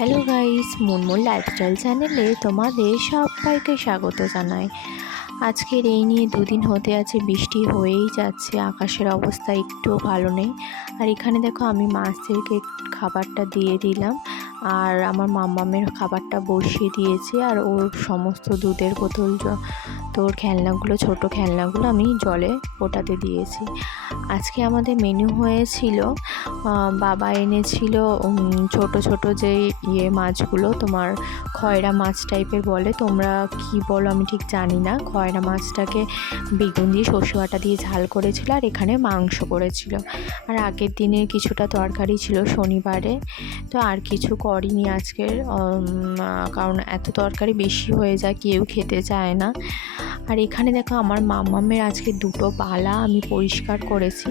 Hello guys, Munmun lifestyle চ্যানেলে তোমাদের সবাইকে স্বাগত জানাই। আজকের এই নিয়ে দুদিন হতে আছে, বৃষ্টি হয়েই যাচ্ছে, আকাশের অবস্থা একটুও ভালো নেই। আর এখানে দেখো আমি মাছদেরকে খাবারটা দিয়ে দিলাম। আর আমার মাম্মামের খাবারটা বসিয়ে দিয়েছি। আর ওর সমস্ত দুধের বোতল তোর খেলনাগুলো, ছোট খেলনাগুলো আমি জলে ওটাতে দিয়েছি। আজকে আমাদের মেনু হয়েছিল বাবা এনেছিল ছোট ছোট যে ইয়ে মাছগুলো, তোমার খয়রা মাছ টাইপের বলে। তোমরা কি বলো আমি ঠিক জানি না। খয়রা মাছটাকে বেগুন দিয়ে সর্ষে আটা দিয়ে ঝাল করেছিল, আর এখানে মাংস করেছিল। আর আগের দিনের কিছুটা তরকারি ছিল, শনিবারে তো আর কিছু করিনি আজকের কারণ এত তরকারি বেশি হয়ে যায়, কেউ খেতে চায় না। আর এখানে দেখো আমার মামামের আজকে দুটো বালা আমি পরিষ্কার করেছি।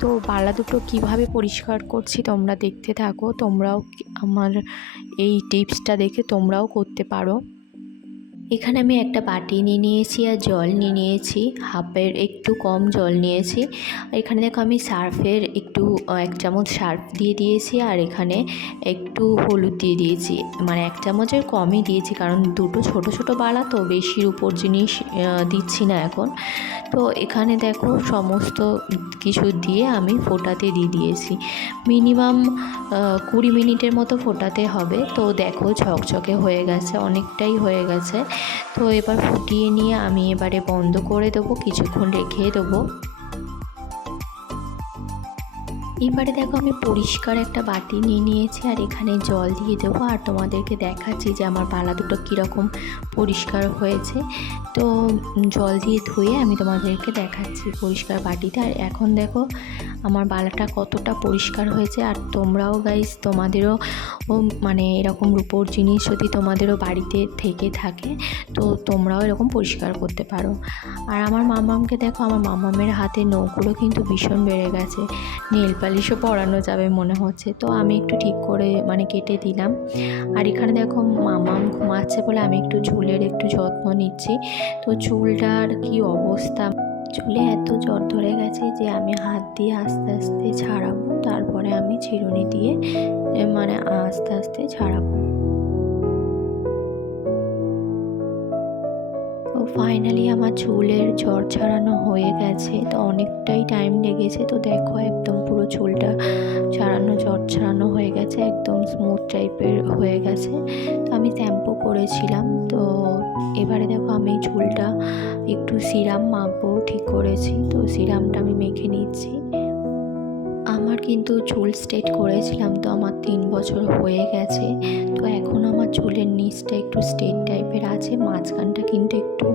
তো বালা দুটো কীভাবে পরিষ্কার করছি তোমরা দেখতে থাকো, তোমরাও আমার এই টিপসটা দেখে তোমরাও করতে পারো। এখানে আমি একটা বাটি নিয়ে নিয়েছি আর জল নিয়ে নিয়েছি হাফের একটু কম জল নিয়েছি। এখানে দেখো আমি সার্ফের একটু এক চামচ সার্ফ দিয়ে দিয়েছি আর এখানে একটু হলুদ দিয়ে দিয়েছি। মানে এক চামচের কমই দিয়েছি কারণ দুটো ছোট ছোট বালা তো বেশির উপর জিনিস দিচ্ছি না এখন। তো এখানে দেখো সমস্ত কিছু দিয়ে আমি ফোটাতে দিয়ে দিয়েছি। মিনিমাম কুড়ি মিনিটের মতো ফোটাতে হবে। তো দেখো ঝকঝকে হয়ে গেছে, অনেকটাই হয়ে গেছে। তো এবার ফুটিয়ে নিয়ে আমি এবারে বন্ধ করে দেবো, কিছুক্ষণ রেখে দেবো। এবারে দেখো আমি পরিষ্কার একটা বাটি নিয়ে নিয়েছি আর এখানে জল দিয়ে দেবো আর তোমাদেরকে দেখাচ্ছি যে আমার পালা দুটো কীরকম পরিষ্কার হয়েছে। তো জল দিয়ে ধুয়ে আমি তোমাদেরকে দেখাচ্ছি পরিষ্কার বাটিতে আর এখন দেখো আমার বালাটা কতটা পরিষ্কার হয়েছে। আর তোমরাও গাইস তোমাদেরও মানে এরকম রূপোর জিনিস যদি তোমাদেরও বাড়িতে থেকে থাকে, তো তোমরাও এরকম পরিষ্কার করতে পারো। আর আমার মামামকে দেখো, আমার মামামের হাতে নৌকুলো কিন্তু ভীষণ বেড়ে গেছে। নেল পালিশও পরানো যাবে মনে হচ্ছে। তো আমি একটু ঠিক করে মানে কেটে দিলাম। আর এখানে দেখো, মামাম ঘুমাচ্ছে বলে আমি একটু চুলের একটু যত্ন নিচ্ছি। তো চুলটার কি অবস্থা? চুলে এত জ্বর ধরে গেছে যে আমি হাত দিয়ে আস্তে আস্তে ছাড়াবো, তারপরে আমি চিরুনি দিয়ে মানে আস্তে আস্তে ছাড়াবো। তো ফাইনালি আমার চুলের জ্বর ছাড়ানো হয়ে গেছে, তো অনেকটাই টাইম লেগেছে। তো দেখো একদম পুরো চুলটা ছাড়ানো, জ্বর ছাড়ানো হয়ে গেছে, একদম স্মুথ টাইপের হয়ে গেছে। তো আমি শ্যাম্পু করেছিলাম, তো এবারে দেখো আমি চুলটা সিরাম মাখবো ঠিক করেছি। তো সিরামটা আমি মেখে নিচ্ছি। আমার কিন্তু চুল স্ট্রেট করেছিলাম তো আমার তিন বছর হয়ে গেছে। তো এখন আমার চুলের নিচটা একটু স্ট্রেট টাইপের আছে, মাঝখানটা কিন্তু একটু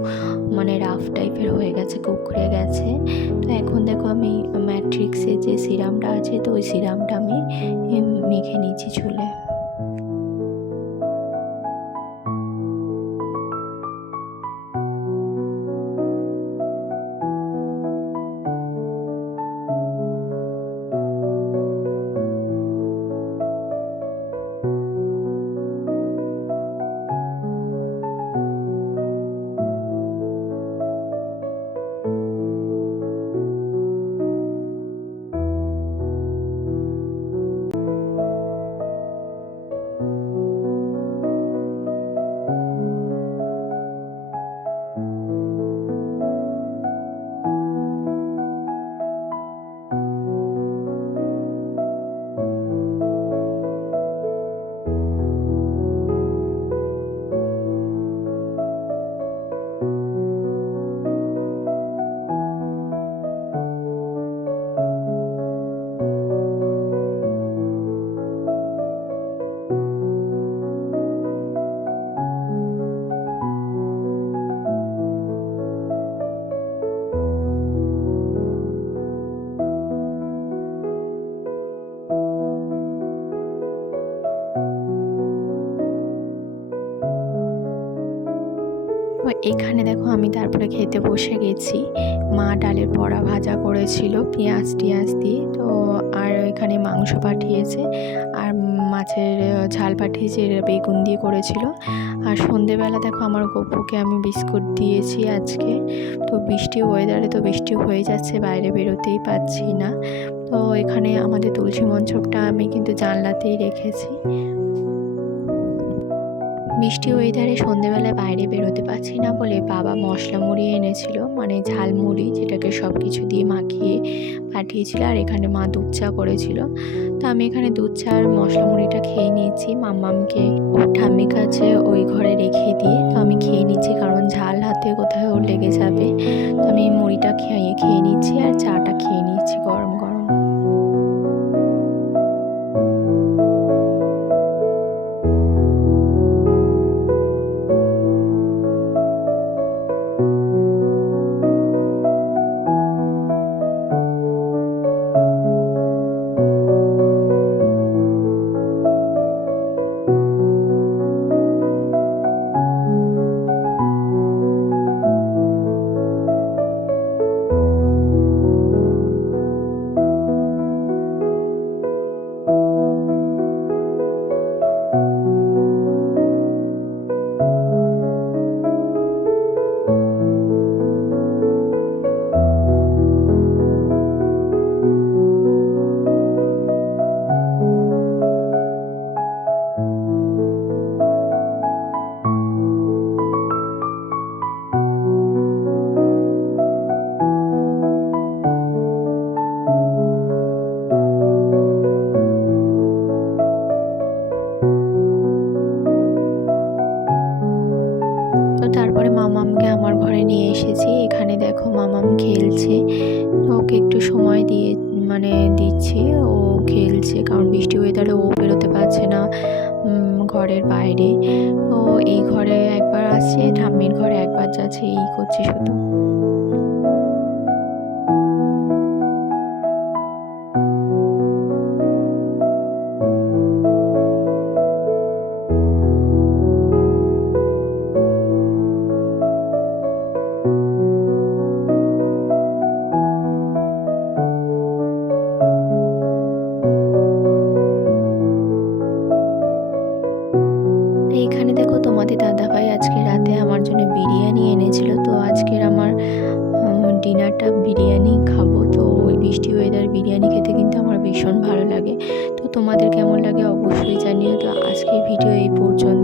মানে রাফ টাইপের হয়ে গেছে, কুকড়ে গেছে। তো এখন দেখো আমি ম্যাট্রিক্সের যে সিরামটা আছে, তো ওই সিরামটা আমি মেখে নিচ্ছি চুলে এখানে দেখো আমি তারপরে খেতে বসে গেছি। মা ডালের বড়া ভাজা করেছিল পেঁয়াজ টিয়াজ দিয়ে। তো আর এখানে মাংস পাঠিয়েছে আর মাছের ঝাল পাঠিয়েছে বেগুন দিয়ে করেছিল। আর সন্ধেবেলা দেখো আমার গপুকে আমি বিস্কুট দিয়েছি আজকে। তো বৃষ্টি ওয়েদারে তো বৃষ্টি হয়ে যাচ্ছে, বাইরে বেরোতেই পাচ্ছি না। তো এখানে আমাদের তুলসী মঞ্চপটা আমি কিন্তু জানলাতেই রেখেছি। বৃষ্টি ওয়েদারে সন্ধেবেলায় বাইরে বেরোতে পারছি না বলে বাবা মশলা মুড়ি এনেছিল মানে ঝাল মুড়ি যেটাকে সব কিছু দিয়ে মাখিয়ে পাঠিয়েছিল আর এখানে মা দুধ চা করেছিল। তো আমি এখানে দুধ চা আর মশলা মুড়িটা খেয়ে নিয়েছি। মাম্মামকে ওর ঠাম্মির কাছে ওই ঘরে রেখে দিয়ে তো আমি খেয়ে নিচ্ছি, কারণ ঝাল হাতে কোথাও লেগে যাবে। তো আমি মুড়িটা খেয়ে খেয়ে নিচ্ছি আর চাটা খেয়ে নিচ্ছি গরম সময় দিয়ে মানে দিচ্ছি, ও খেলছে, কারণ বৃষ্টি ওয়েদারে ও বেরোতে পারছে না ঘরের বাইরে। ও এই ঘরে একবার আসছে, ঠাম্মির ঘরে একবার যাচ্ছে, এই করছে শুধু। ডিনারটা বিরিয়ানি খাব। তো ওই বৃষ্টি ওয়েদার বিরিয়ানি খেতে কিন্তু আমার ভীষণ ভালো লাগে। তো তোমাদের কেমন লাগে অবশ্যই জানিও। তো আজকের ভিডিও এই পর্যন্ত